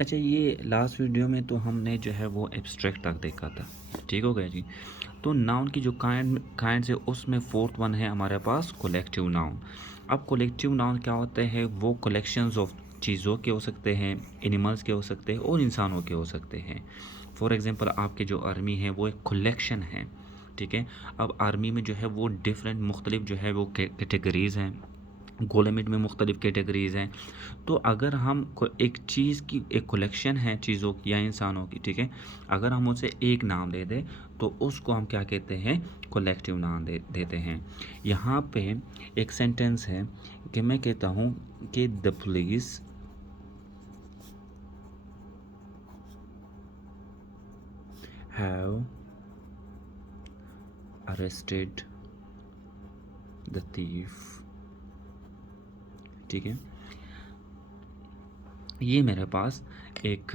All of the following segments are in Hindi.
अच्छा, ये लास्ट वीडियो में तो हमने जो है वो एब्स्ट्रैक्ट तक देखा था, ठीक हो गया जी। तो नाउन की जो काइंड्स है उसमें फोर्थ वन है हमारे पास कलेक्टिव नाउन। अब कलेक्टिव नाउन क्या होते हैं, वो कलेक्शंस ऑफ चीज़ों के हो सकते हैं, एनिमल्स के हो सकते हैं और इंसानों के हो सकते हैं। फॉर एग्जांपल आपके जो आर्मी है वो एक कलेक्शन है, ठीक है। अब आर्मी में जो है वो डिफरेंट मुख्तलिफ जो है वो कैटेगरीज़ हैं, गवर्नमेंट में मुख्तलिफ कैटेगरीज़ हैं। तो अगर हम एक चीज़ की एक कलेक्शन है चीज़ों की या इंसानों की, ठीक है, अगर हम उसे एक नाम दे दें तो उसको हम क्या कहते हैं, कलेक्टिव नाम देते हैं। यहाँ पे एक सेंटेंस है कि मैं कहता हूँ कि the police have arrested the thief, ठीक है। ये मेरे पास एक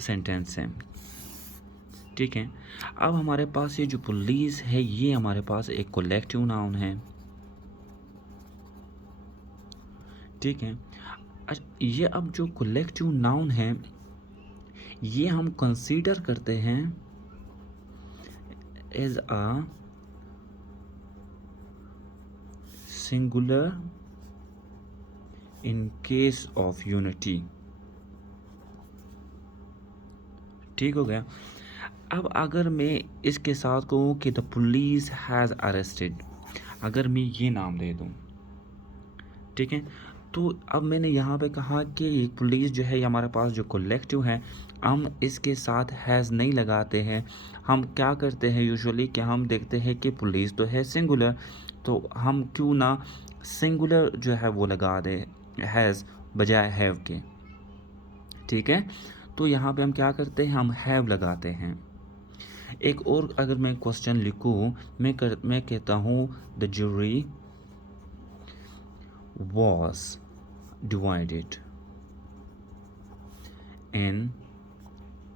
सेंटेंस है, ठीक है। अब हमारे पास ये जो पुलिस है ये हमारे पास एक कलेक्टिव नाउन है, ठीक है। अच्छा, ये अब जो कलेक्टिव नाउन है ये हम कंसीडर करते हैं as a singular in case of unity, ठीक हो गया। अब अगर मैं इसके साथ कहूँ कि द पुलिस हैज़ अरेस्टेड, अगर मैं ये नाम दे दूँ, ठीक है, तो अब मैंने यहाँ पे कहा कि पुलिस जो है ये हमारे पास जो कलेक्टिव है, हम इसके साथ हैज़ नहीं लगाते हैं। हम क्या करते हैं यूजुअली कि हम देखते हैं कि पुलिस तो है सिंगुलर, तो हम क्यों ना सिंगुलर जो है वो लगा दे हैज़ बजाय हैव के, ठीक है। तो यहाँ पे हम क्या करते हैं, हम हैव लगाते हैं। एक और अगर मैं क्वेश्चन लिखूँ, मैं कहता हूँ the jury was divided in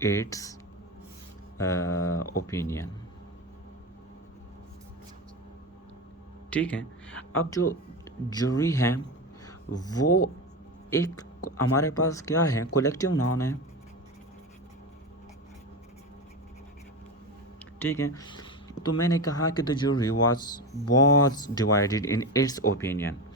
its opinion, ठीक है। अब जो jury है वो एक हमारे पास क्या है, कलेक्टिव नाउन है, ठीक है। तो मैंने कहा कि the jury was divided in its opinion।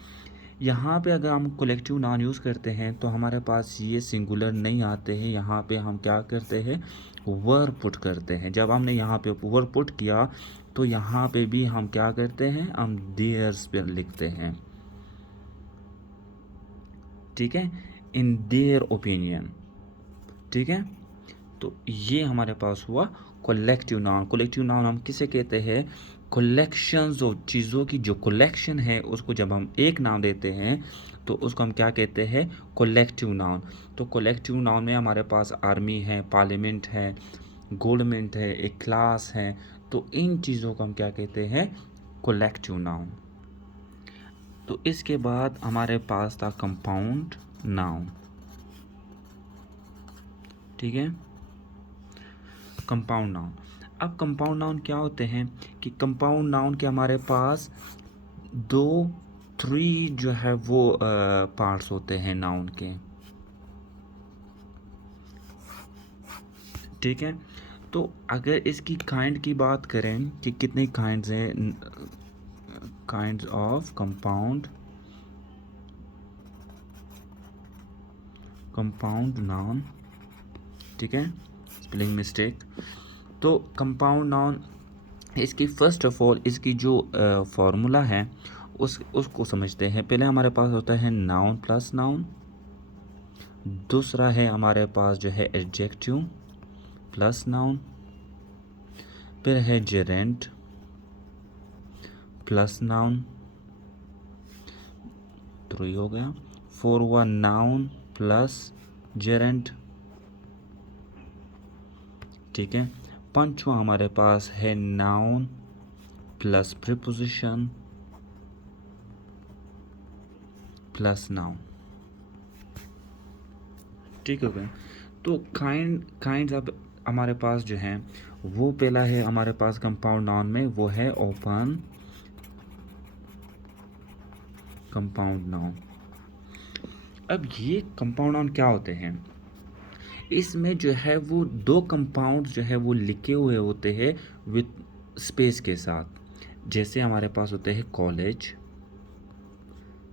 यहाँ पे अगर हम कलेक्टिव नाउन यूज़ करते हैं तो हमारे पास ये सिंगुलर नहीं आते हैं, यहाँ पे हम क्या करते हैं, वर पुट करते हैं। जब हमने यहाँ पे वर पुट किया तो यहाँ पे भी हम क्या करते हैं, हम देयर्स पे लिखते हैं, ठीक है, इन देयर ओपिनियन, ठीक है। तो ये हमारे पास हुआ कलेक्टिव नाउन। कलेक्टिव नाउन हम किसे कहते हैं, कलेक्शंस ऑफ चीज़ों की जो कलेक्शन है उसको जब हम एक नाम देते हैं तो उसको हम क्या कहते हैं, कलेक्टिव नाउन। तो कलेक्टिव नाउन में हमारे पास आर्मी है, पार्लियामेंट है, गवर्नमेंट है, एक क्लास है, तो इन चीज़ों को हम क्या कहते हैं, कलेक्टिव नाउन। तो इसके बाद हमारे पास था कंपाउंड नाउन, ठीक है, कंपाउंड नाउन। अब कंपाउंड नाउन क्या होते हैं कि कंपाउंड नाउन के हमारे पास दो थ्री जो है वो पार्ट्स होते हैं नाउन के, ठीक है। तो अगर इसकी काइंड की बात करें कि कितने काइंड्स हैं, काइंड्स ऑफ कंपाउंड नाउन, ठीक है, स्पेलिंग मिस्टेक। तो कंपाउंड नाउन, इसकी फर्स्ट ऑफ ऑल इसकी जो फॉर्मूला है उसको समझते हैं। पहले हमारे पास होता है नाउन प्लस नाउन, दूसरा है हमारे पास जो है एडजेक्टिव प्लस नाउन, फिर है जेरेंट प्लस नाउन, 3 हो गया। 4 हुआ नाउन प्लस जेरेंट, ठीक है। 5वां हमारे पास है noun plus preposition plus noun, ठीक हो गया। तो काइंड्स अब हमारे पास जो है वो पहला है हमारे पास कंपाउंड नाउन में, वो है ओपन कंपाउंड नाउन। अब ये कंपाउंड नाउन क्या होते हैं, इसमें जो है वो दो कंपाउंड जो है वो लिखे हुए होते हैं विथ स्पेस के साथ। जैसे हमारे पास होते हैं कॉलेज,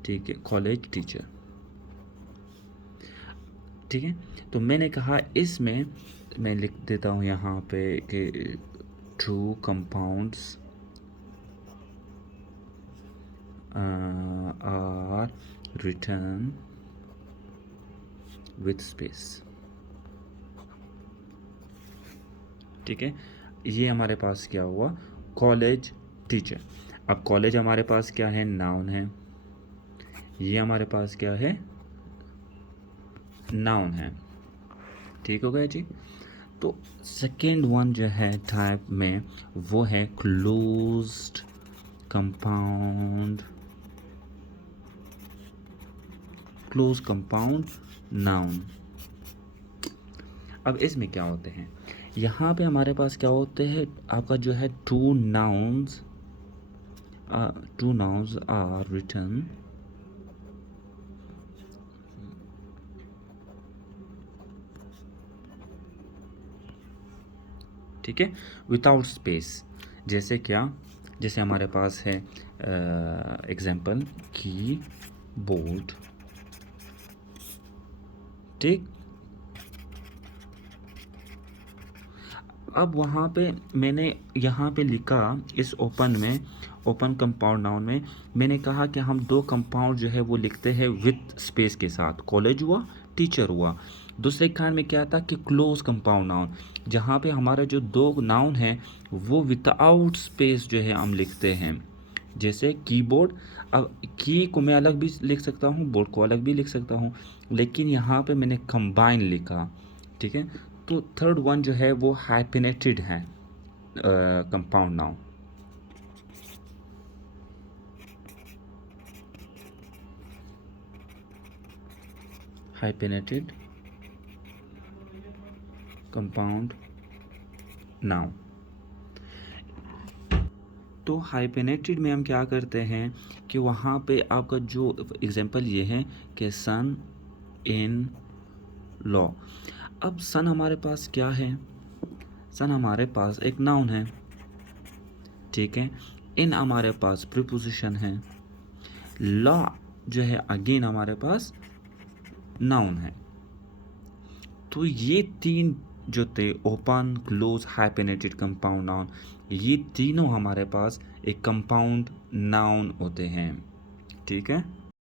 ठीक है, कॉलेज टीचर, ठीक है। तो मैंने कहा इसमें मैं लिख देता हूँ यहाँ पे कि true compounds are written with space, ठीक है। ये हमारे पास क्या हुआ, कॉलेज टीचर। अब कॉलेज हमारे पास क्या है, नाउन है। ये हमारे पास क्या है, नाउन है, ठीक हो गया जी। तो सेकेंड वन जो है टाइप में वो है closed compound, close compound noun. अब इसमें क्या होते हैं, यहाँ पे हमारे पास क्या होते हैं, आपका जो है टू नाउन्स आर रिटन ठीक है, विदाउट स्पेस। जैसे क्या, जैसे हमारे पास है एग्जाम्पल की बोर्ड, ठीक। अब वहाँ पे मैंने यहाँ पे लिखा इस ओपन में, ओपन कंपाउंड नाउन में मैंने कहा कि हम दो कंपाउंड जो है वो लिखते हैं विथ स्पेस के साथ, कॉलेज हुआ, टीचर हुआ। दूसरे कांड में क्या था कि क्लोज कंपाउंड नाउन, जहाँ पे हमारे जो दो नाउन हैं वो विदाउट स्पेस जो है हम लिखते हैं। जैसे कीबोर्ड, अब की को मैं अलग भी लिख सकता हूँ, बोर्ड को अलग भी लिख सकता हूँ, लेकिन यहाँ पे मैंने कंबाइन लिखा, ठीक है। तो थर्ड वन जो है वो हाइफिनेटेड है compound noun, hyphenated compound noun. तो हाइफिनेटेड में हम क्या करते हैं कि वहाँ पे आपका जो एग्जांपल ये है कि सन इन लॉ। अब सन हमारे पास क्या है, सन हमारे पास एक नाउन है, ठीक है। इन हमारे पास प्रीपोजिशन है, लॉ जो है अगेन हमारे पास नाउन है। तो ये तीन जो थे, open, close, hyphenated, compound noun, ये तीनों हमारे पास एक कंपाउंड नाउन होते हैं, ठीक है।